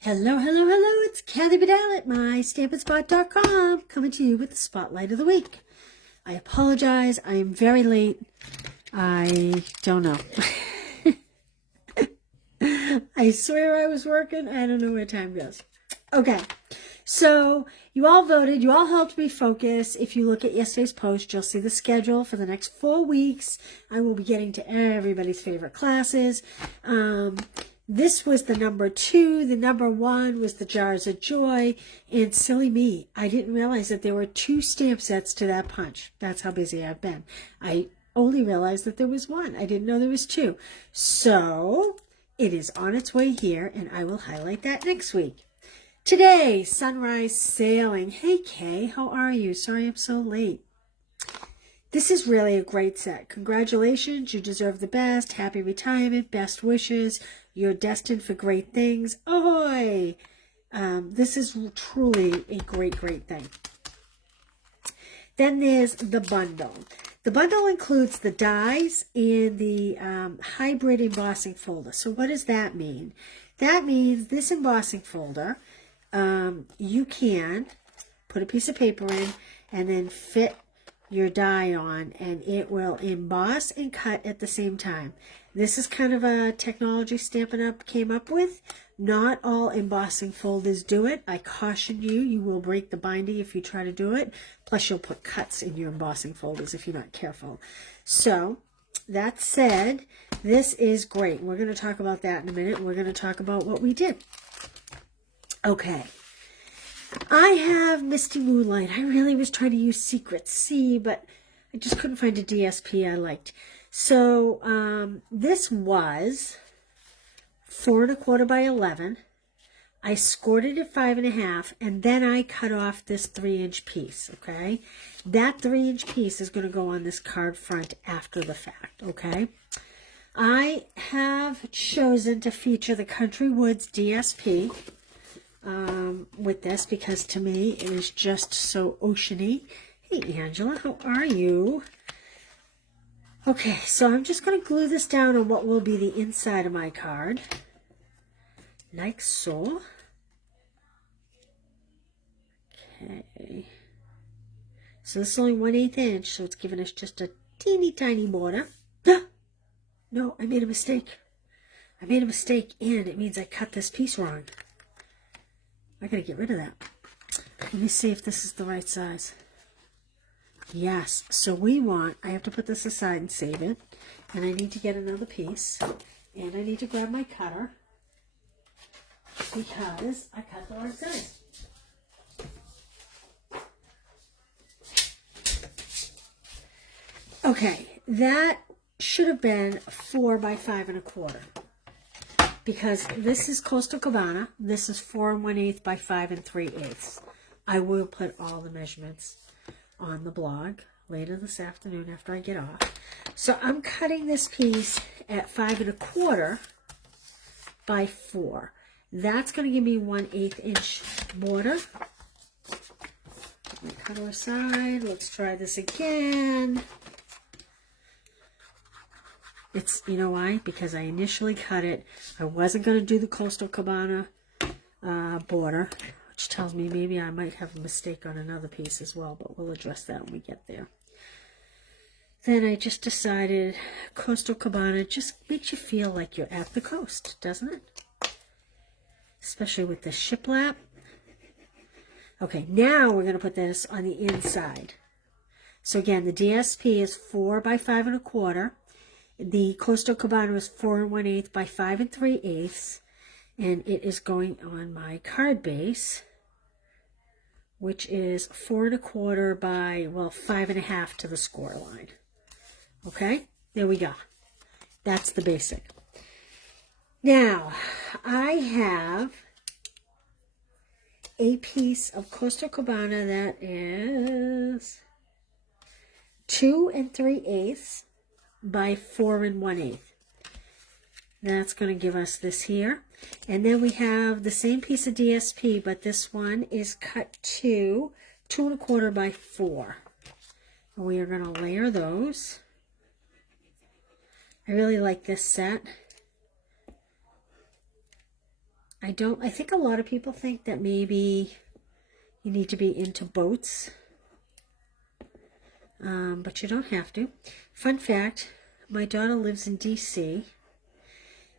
Hello, hello, hello. It's Kathy Bedell at mystampinspot.com coming to you with the spotlight of the week. I apologize. I am very late. I don't know. I swear I was working. I don't know where time goes. Okay. So you all voted. You all helped me focus. If you look at yesterday's post, you'll see the schedule for the next 4 weeks. I will be getting to everybody's favorite classes. This was the number 2. The number 1 was the Jars of Joy. And silly me, I didn't realize that there were 2 stamp sets to that punch. That's how busy I've been. I only realized that there was 1. I didn't know there was 2. So it is on its way here, and I will highlight that next week. Today, Sunrise Sailing. Hey, Kay, how are you? Sorry I'm so late. This is really a great set. Congratulations, you deserve the best. Happy retirement, best wishes. You're destined for great things. Ahoy! This is truly a great, great thing. Then there's the bundle. The bundle includes the dies and the hybrid embossing folder. So what does that mean? That means this embossing folder, you can put a piece of paper in and then fit your die on, and it will emboss and cut at the same time. This is kind of a technology Stampin' Up! Came up with. Not all embossing folders do it. I caution you, you will break the binding if you try to do it. Plus you'll put cuts in your embossing folders if you're not careful. So, that said, this is great. We're going to talk about that in a minute. We're going to talk about what we did. Okay. I have Misty Moonlight. I really was trying to use Secret C, but I just couldn't find a DSP I liked. So this was 4 1/4 by 11. I scored it at 5 1/2, and then I cut off this 3-inch piece, okay? That 3-inch piece is going to go on this card front after the fact, okay? I have chosen to feature the Country Woods DSP with this because to me it is just so oceany. Hey Angela, how are you? Okay, so I'm just going to glue this down on what will be the inside of my card, like so. Okay, so this is only 1/8 inch, so it's giving us just a teeny tiny border. No, I made a mistake. I made a mistake, and it means I cut this piece wrong. I gotta get rid of that. Let me see if this is the right size. Yes, so I have to put this aside and save it. And I need to get another piece. And I need to grab my cutter because I cut the wrong size. Okay, that should have been 4 by 5 1/4. Because this is Coastal Cabana. This is 4 1/8 by 5 3/8. I will put all the measurements on the blog later this afternoon after I get off. So I'm cutting this piece at 5 1/4 by 4. That's going to give me 1/8 inch border. Put my cutter aside. Let's try this again. It's, you know why? Because I initially cut it. I wasn't going to do the Coastal Cabana border, which tells me maybe I might have a mistake on another piece as well, but we'll address that when we get there. Then I just decided Coastal Cabana just makes you feel like you're at the coast, doesn't it? Especially with the shiplap. Okay, now we're going to put this on the inside. So again, the DSP is 4 by 5 1/4. The Coastal Cabana is 4 1/8 by 5 3/8, and it is going on my card base, which is 4 1/4 by, well, 5 1/2 to the score line. Okay, there we go. That's the basic. Now, I have a piece of Coastal Cabana that is 2 3/8 by 4 1/8. That's going to give us this here. And then we have the same piece of DSP, but this one is cut to 2 1/4 by 4. And we are going to layer those. I really like this set. I think a lot of people think that maybe you need to be into boats, but you don't have to. Fun fact, my daughter lives in DC,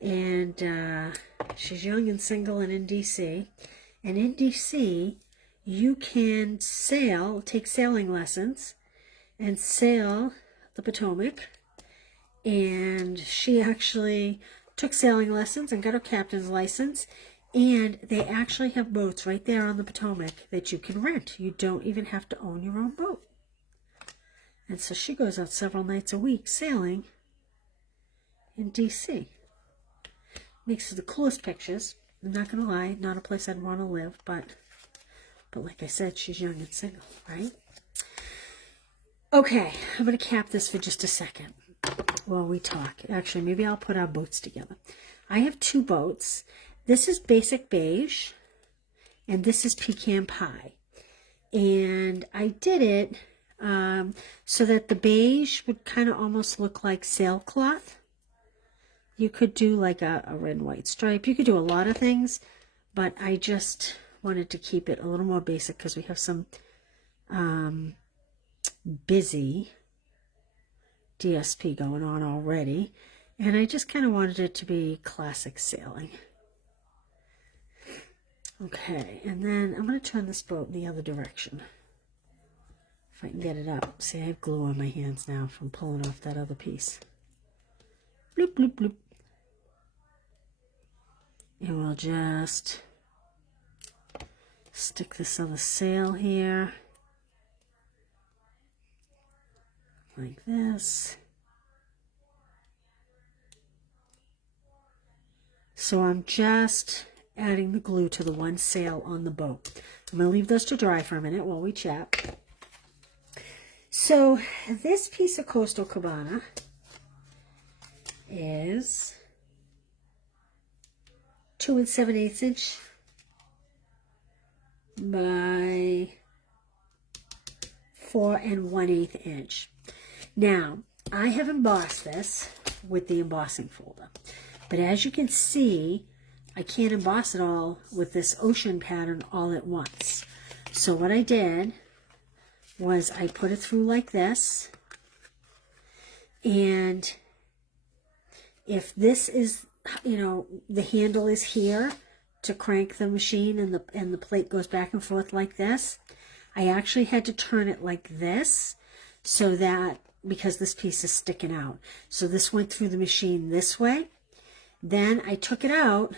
and she's young and single and in DC. And in DC, you can take sailing lessons and sail the Potomac. And she actually took sailing lessons and got her captain's license. And they actually have boats right there on the Potomac that you can rent. You don't even have to own your own boat. And so she goes out several nights a week sailing in DC. Makes the coolest pictures. I'm not going to lie, not a place I'd want to live, but like I said, she's young and single, right? Okay, I'm going to cap this for just a second while we talk. Actually, maybe I'll put our boats together. I have two boats. This is Basic Beige, and this is Pecan Pie. And I did it so that the beige would kind of almost look like sailcloth. You could do like a red and white stripe. You could do a lot of things, but I just wanted to keep it a little more basic because we have some busy DSP going on already. And I just kind of wanted it to be classic sailing. Okay, and then I'm going to turn this boat in the other direction. If I can get it up. See, I have glue on my hands now from pulling off that other piece. Bloop, bloop, bloop. And we'll just stick this other sail here. Like this. So I'm just adding the glue to the one sail on the boat. I'm going to leave those to dry for a minute while we chat. So this piece of Coastal Cabana is 2 7/8 inch by 4 1/8 inch. Now, I have embossed this with the embossing folder, but as you can see, I can't emboss it all with this ocean pattern all at once. So what I did was I put it through like this, and if this is, you know, the handle is here to crank the machine and the plate goes back and forth like this, I actually had to turn it like this so that, because this piece is sticking out. So this went through the machine this way. Then I took it out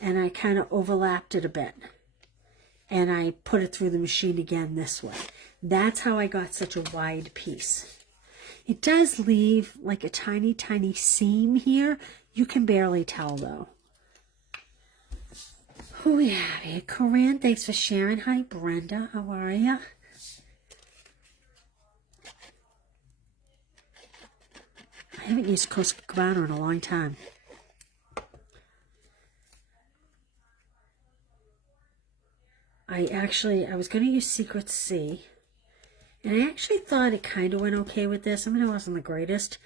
and I kind of overlapped it a bit. And I put it through the machine again this way. That's how I got such a wide piece. It does leave like a tiny, tiny seam here. You can barely tell though. Who we have here? Corinne, thanks for sharing. Hi, Brenda. How are you? I haven't used Coastal Cabana in a long time. I was going to use Secret Sea. And I actually thought it kind of went okay with this. I mean, it wasn't the greatest.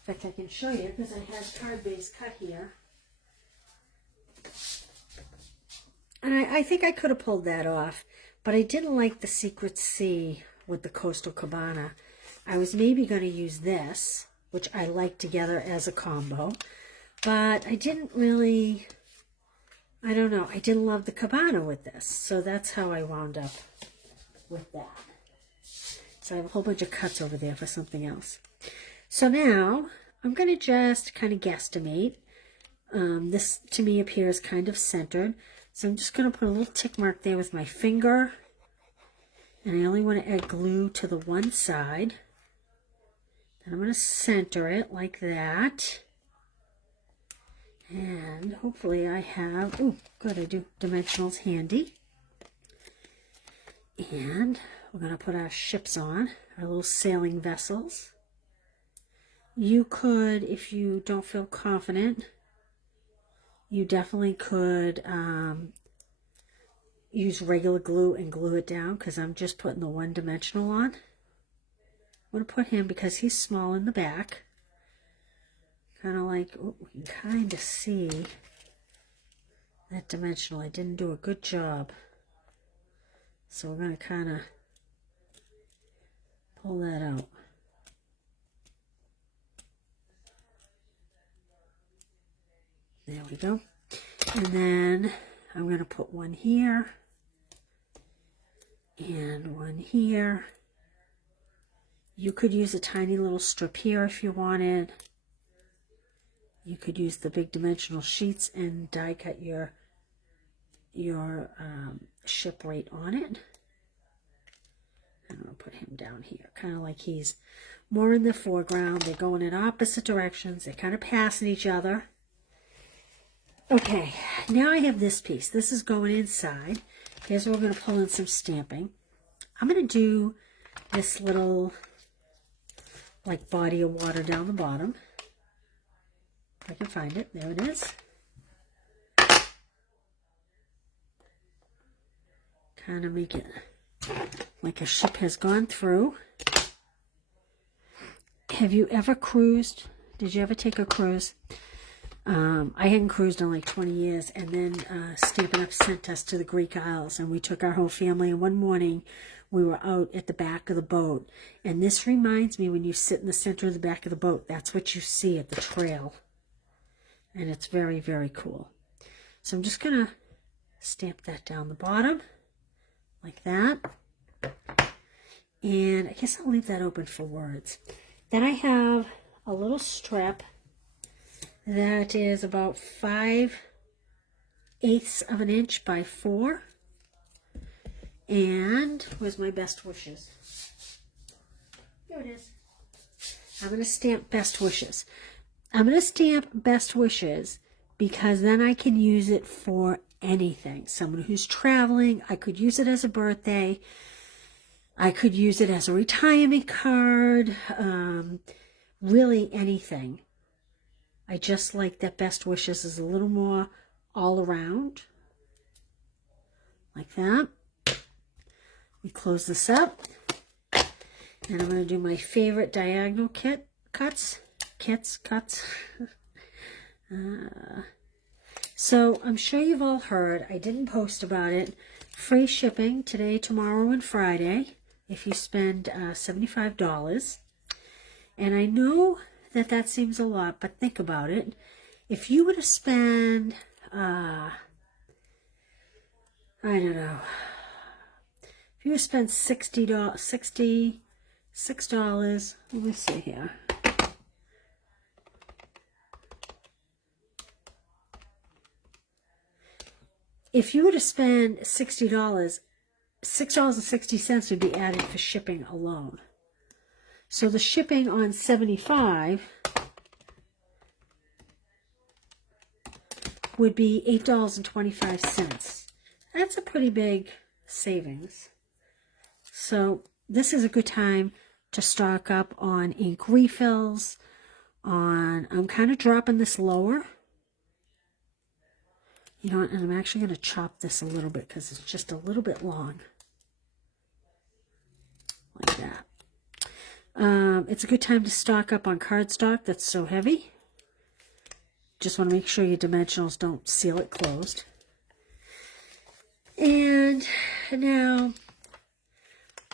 In fact, I can show you because I had card base cut here. And I think I could have pulled that off. But I didn't like the Secret Sea with the Coastal Cabana. I was maybe going to use this, which I like together as a combo. But I didn't really... I don't know. I didn't love the Cabana with this. So that's how I wound up with that. So I have a whole bunch of cuts over there for something else. So now I'm going to just kind of guesstimate. This to me appears kind of centered. So I'm just going to put a little tick mark there with my finger. And I only want to add glue to the one side. Then I'm going to center it like that. And hopefully I have, oh, good, I do dimensionals handy. And we're going to put our ships on, our little sailing vessels. You could, if you don't feel confident, you definitely could use regular glue and glue it down, because I'm just putting the one dimensional on. I'm going to put him because he's small in the back. Kind of like, oh, we can kind of see that dimensional. I didn't do a good job. So we're going to kind of pull that out. There we go. And then I'm going to put one here and one here. You could use a tiny little strip here if you wanted. You could use the big dimensional sheets and die cut your ship right on it. I'm going to put him down here, kind of like he's more in the foreground. They're going in opposite directions. They're kind of passing each other. Okay, now I have this piece. This is going inside. Here's where we're going to pull in some stamping. I'm going to do this little, like, body of water down the bottom. If I can find it. There it is. Kind of make it like a ship has gone through. Have you ever cruised? Did you ever take a cruise? I hadn't cruised in like 20 years, and then Stampin' Up! Sent us to the Greek Isles, and we took our whole family, and one morning we were out at the back of the boat, and this reminds me when you sit in the center of the back of the boat, that's what you see at the trail, and it's very, very cool. So I'm just going to stamp that down the bottom, like that, and I guess I'll leave that open for words. Then I have a little strip that is about 5/8 of an inch by 4. And where's my best wishes? There it is. I'm going to stamp best wishes. I'm going to stamp best wishes because then I can use it for anything. Someone who's traveling, I could use it as a birthday. I could use it as a retirement card. Really anything. I just like that best wishes is a little more all around. Like that. We close this up. And I'm going to do my favorite diagonal cuts. So I'm sure you've all heard, I didn't post about it, free shipping today, tomorrow, and Friday if you spend $75. And I know that seems a lot, but think about it. If you were to spend, I don't know, if you were to spend $66, let me see here. If you were to spend $60, $6.60 would be added for shipping alone. So the shipping on 75 would be $8.25. That's a pretty big savings. So this is a good time to stock up on ink refills. I'm kind of dropping this lower. You know what, and I'm actually going to chop this a little bit because it's just a little bit long. Like that. It's a good time to stock up on cardstock that's so heavy. Just want to make sure your dimensionals don't seal it closed. And now,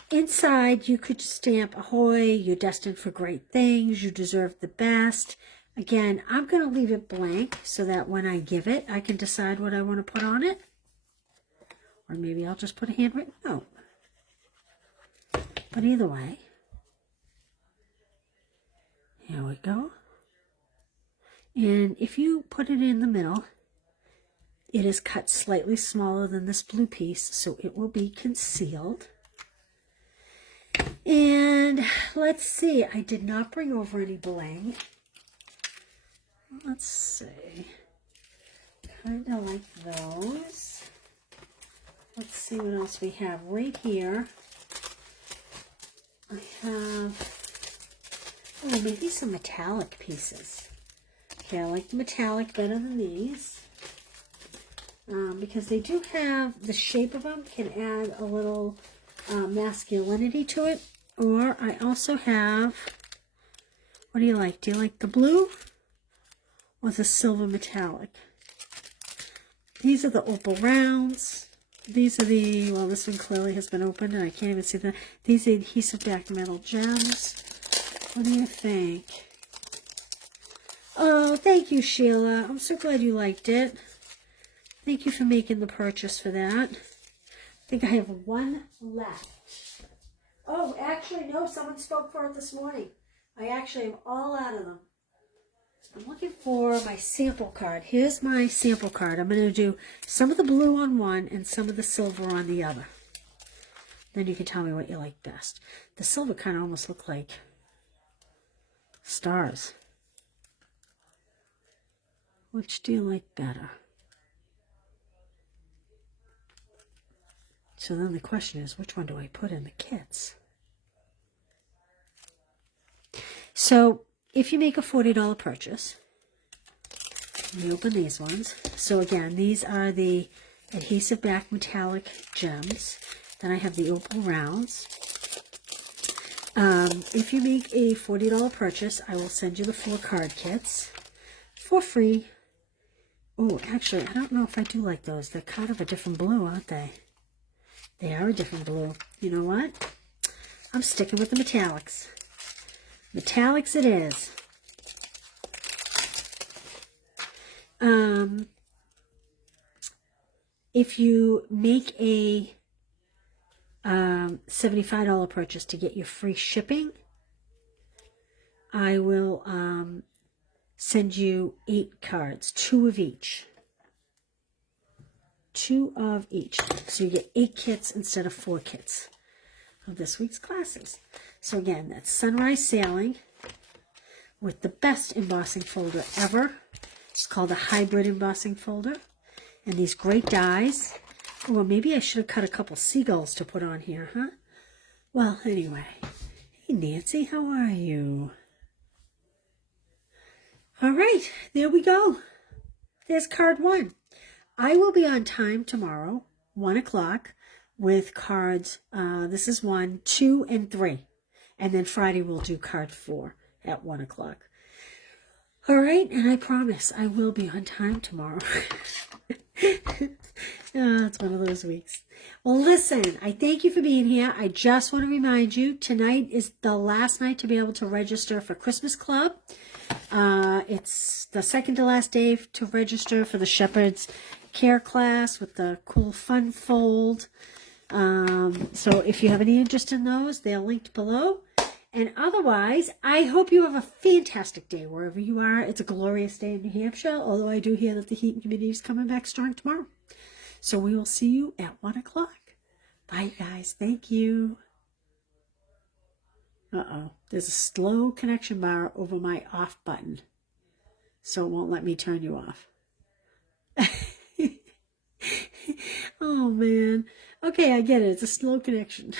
inside you could stamp ahoy, you're destined for great things, you deserve the best. Again, I'm going to leave it blank so that when I give it, I can decide what I want to put on it. Or maybe I'll just put a handwritten note. But either way, here we go. And if you put it in the middle, it is cut slightly smaller than this blue piece, so it will be concealed. And let's see, I did not bring over any bling. Let's see, kind of like those. Let's see what else we have right here. I have, oh, maybe some metallic pieces. Okay, I like the metallic better than these. Because they do have, the shape of them can add a little masculinity to it. Or I also have, what do you like? Do you like the blue or the silver metallic? These are the opal rounds. These are the, well, this one clearly has been opened and I can't even see that. These are adhesive back metal gems. What do you think? Oh, thank you, Sheila. I'm so glad you liked it. Thank you for making the purchase for that. I think I have one left. Oh, actually, no, someone spoke for it this morning. I actually am all out of them. I'm looking for my sample card. Here's my sample card. I'm going to do some of the blue on one and some of the silver on the other. Then you can tell me what you like best. The silver kind of almost look like stars. Which do you like better? So then the question is, which one do I put in the kits? So if you make a $40 purchase, you open these ones. So again, these are the adhesive back metallic gems. Then I have the opal rounds. If you make a $40 purchase, I will send you the 4 card kits for free. Oh, actually, I don't know if I do like those. They're kind of a different blue, aren't they? They are a different blue. You know what? I'm sticking with the metallics. Metallics it is. If you make a $75 purchase to get your free shipping, I will send you 8 cards, 2 of each. 2 of each. So you get 8 kits instead of 4 kits of this week's classes. So again, that's Sunrise Sailing with the best embossing folder ever. It's called a hybrid embossing folder. And these great dies. Well, maybe I should have cut a couple seagulls to put on here, huh? Well, anyway. Hey, Nancy, how are you? All right, there we go. There's card 1. I will be on time tomorrow, 1 o'clock, with cards. This is 1, 2, and 3. And then Friday we'll do card 4 at 1 o'clock. All right, and I promise I will be on time tomorrow. It's one of those weeks. Well, listen, I thank you for being here. I just want to remind you, tonight is the last night to be able to register for Christmas Club. It's the second to last day to register for the Shepherd's Care class with the cool fun fold. So if you have any interest in those, they're linked below. And otherwise, I hope you have a fantastic day wherever you are. It's a glorious day in New Hampshire, although I do hear that the heat and humidity is coming back strong tomorrow. So we will see you at 1 o'clock. Bye, guys. Thank you. Uh-oh. There's a slow connection bar over my off button, so it won't let me turn you off. Oh, man. Okay, I get it. It's a slow connection.